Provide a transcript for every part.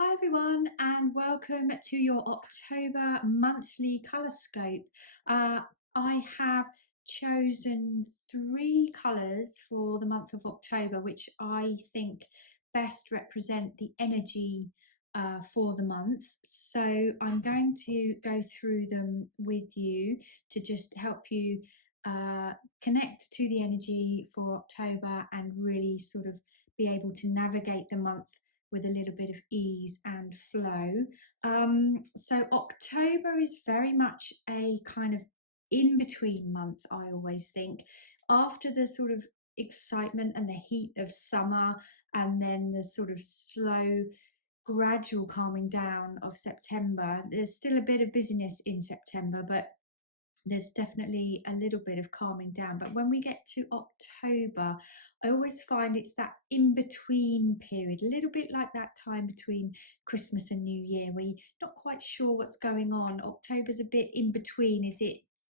Hi everyone, and welcome to your October monthly colour scope. Uh, I have chosen three colours for the month of October, which I think best represent the energy for the month. So I'm going to go through them with you to just help you connect to the energy for October and really sort of be able to navigate the month with a little bit of ease and flow. So October is very much a kind of in-between month, I always think. After the sort of excitement and the heat of summer, and then the sort of slow, gradual calming down of September, there's still a bit of busyness in September, but there's definitely a little bit of calming down. But when we get to October, I always find it's that in between period, a little bit like that time between Christmas and New Year, where you're not quite sure what's going on. October's a bit in between.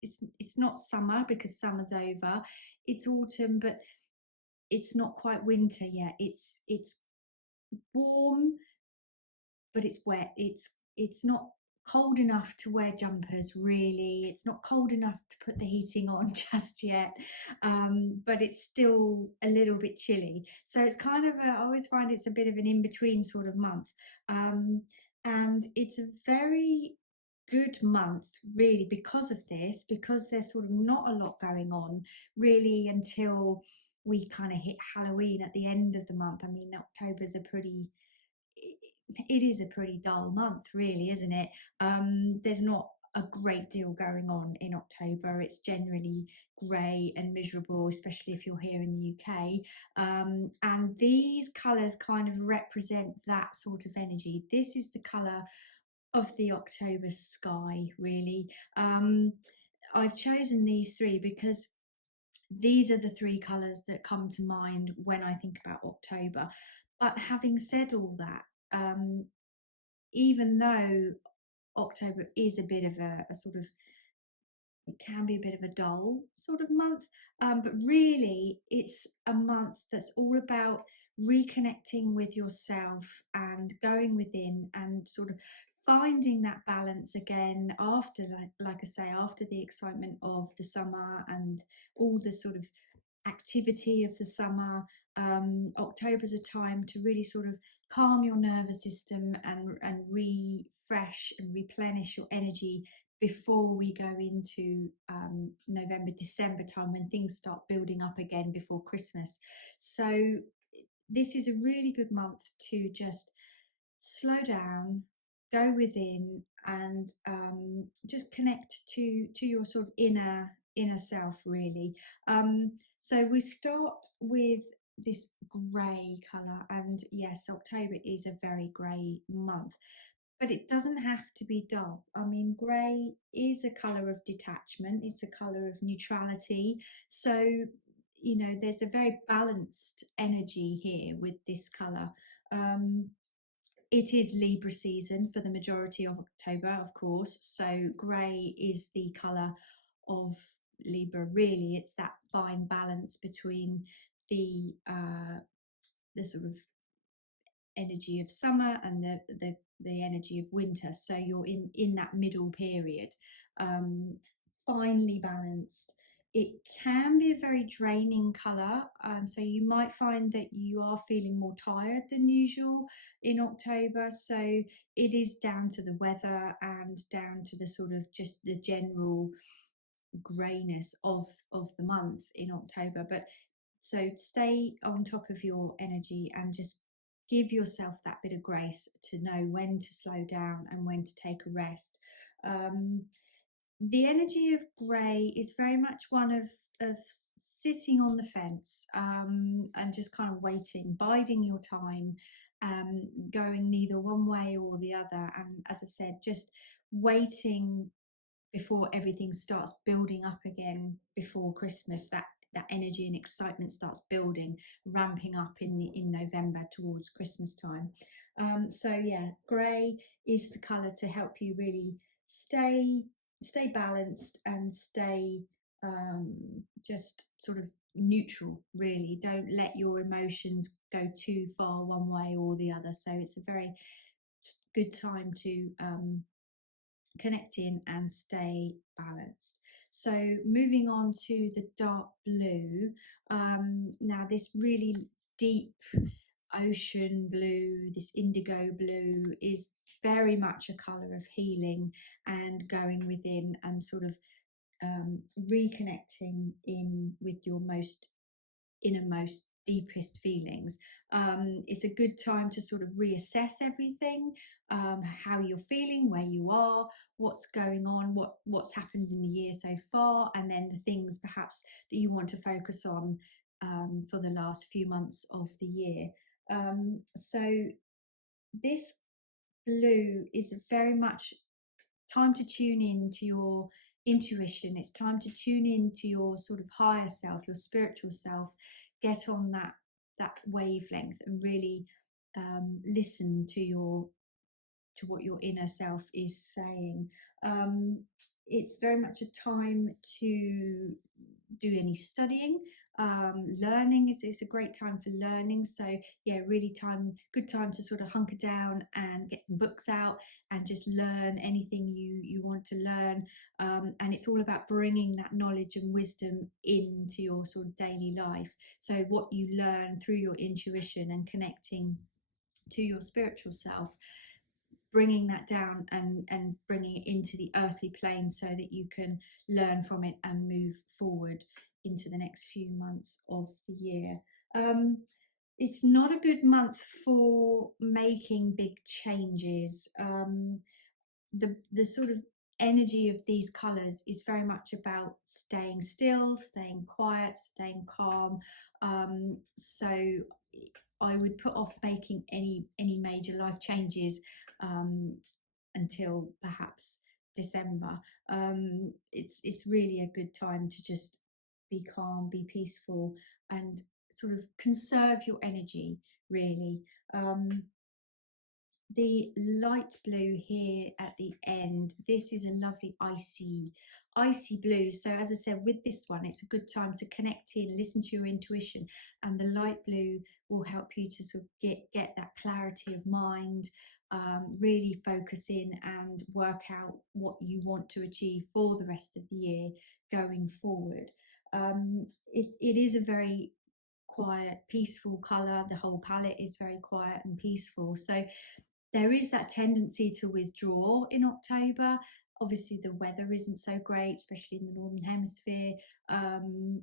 It's not summer because summer's over. It's autumn, but it's not quite winter yet. It's warm, but it's wet. It's not cold enough to wear jumpers, really. It's not cold enough to put the heating on just yet, but it's still a little bit chilly. So it's kind of I always find it's a bit of an in-between sort of month, and it's a very good month really because of this, because there's sort of not a lot going on really until we kind of hit Halloween at the end of the month. I mean, October's a pretty it is a pretty dull month, really, isn't it? There's not a great deal going on in October. It's generally grey and miserable, especially if you're here in the UK. And these colours kind of represent that sort of energy. This is the colour of the October sky, really. I've chosen these three because these are the three colours that come to mind when I think about October. But having said all that, even though October is a bit of a sort of, it can be a bit of a dull sort of month, but really it's a month that's all about reconnecting with yourself and going within and sort of finding that balance again after, like I say, after the excitement of the summer and all the sort of activity of the summer. October's a time to really sort of calm your nervous system and refresh and replenish your energy before we go into November, December time when things start building up again before Christmas. So this is a really good month to just slow down, go within, and just connect to your sort of inner self, really. So we start with this grey colour, and yes, October is a very grey month, but it doesn't have to be dull. I mean, grey is a colour of detachment, it's a colour of neutrality. So, you know, there's a very balanced energy here with this colour. Um, it is Libra season for the majority of October, of course. So grey is the colour of Libra. Really, it's that fine balance between the sort of energy of summer and the energy of winter. So you're in that middle period, finely balanced. It can be a very draining colour, so you might find that you are feeling more tired than usual in October. So it is down to the weather and down to the sort of just the general greyness of the month in October. But so stay on top of your energy and just give yourself that bit of grace to know when to slow down and when to take a rest. The energy of grey is very much one of sitting on the fence, and just kind of waiting, biding your time, going neither one way or the other. And as I said, just waiting before everything starts building up again before Christmas. That energy and excitement starts building, ramping up in November towards Christmas time. So yeah, grey is the colour to help you really stay balanced and stay just sort of neutral, really. Don't let your emotions go too far one way or the other. So it's a very good time to connect in and stay balanced. So moving on to the dark blue, now this really deep ocean blue, this indigo blue, is very much a colour of healing and going within and sort of reconnecting in with your most innermost, deepest feelings. It's a good time to sort of reassess everything, how you're feeling, where you are, what's going on, what's happened in the year so far, and then the things perhaps that you want to focus on for the last few months of the year. So this blue is very much time to tune in to your intuition. It's time to tune in to your sort of higher self, your spiritual self. Get on that wavelength and really listen to what your inner self is saying. It's very much a time to do any studying. Learning is a great time for learning. So yeah, really good time to sort of hunker down and get the books out and just learn anything you want to learn. And it's all about bringing that knowledge and wisdom into your sort of daily life. So what you learn through your intuition and connecting to your spiritual self, bringing that down and bringing it into the earthly plane so that you can learn from it and move forward into the next few months of the year. It's not a good month for making big changes. The sort of energy of these colours is very much about staying still, staying quiet, staying calm. So I would put off making any major life changes until perhaps December. It's really a good time to just be calm, be peaceful, and sort of conserve your energy, really. The light blue here at the end, this is a lovely icy blue. So as I said, with this one, it's a good time to connect in, listen to your intuition, and the light blue will help you to sort of get that clarity of mind, really focus in and work out what you want to achieve for the rest of the year going forward. It is a very quiet, peaceful colour. The whole palette is very quiet and peaceful. So there is that tendency to withdraw in October. Obviously, the weather isn't so great, especially in the Northern Hemisphere. And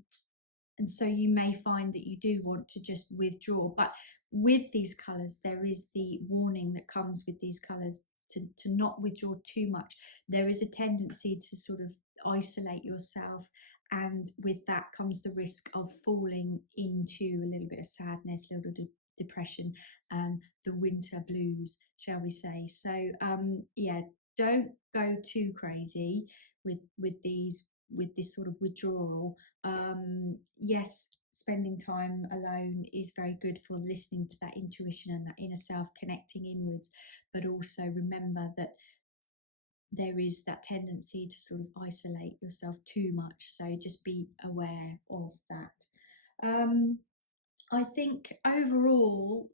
so you may find that you do want to just withdraw. But with these colours, there is the warning that comes with these colours to not withdraw too much. There is a tendency to sort of isolate yourself, and with that comes the risk of falling into a little bit of sadness, a little bit of depression, and the winter blues, shall we say. So yeah, don't go too crazy with this sort of withdrawal. Yes, spending time alone is very good for listening to that intuition and that inner self, connecting inwards, but also remember that there is that tendency to sort of isolate yourself too much. So just be aware of that. I think overall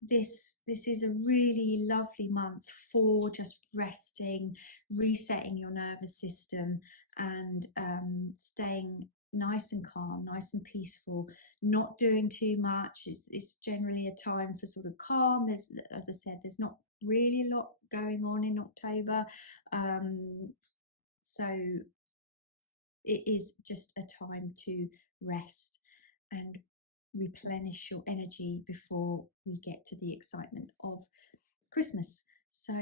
this is a really lovely month for just resting, resetting your nervous system, and staying nice and calm, nice and peaceful, not doing too much. It's generally a time for sort of calm. There's, as I said, there's not really a lot going on in October, so it is just a time to rest and replenish your energy before we get to the excitement of Christmas. So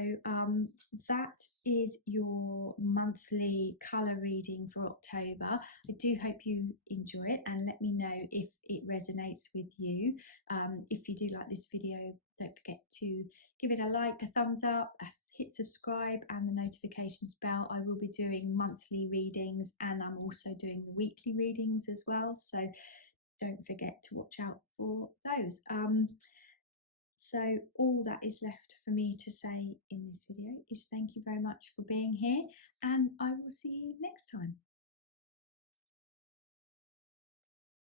that is your monthly colour reading for October. I do hope you enjoy it, and let me know if it resonates with you. If you do like this video, don't forget to give it a like, a thumbs up, hit subscribe and the notifications bell. I will be doing monthly readings, and I'm also doing the weekly readings as well. So don't forget to watch out for those. So all that is left for me to say in this video is thank you very much for being here, and I will see you next time.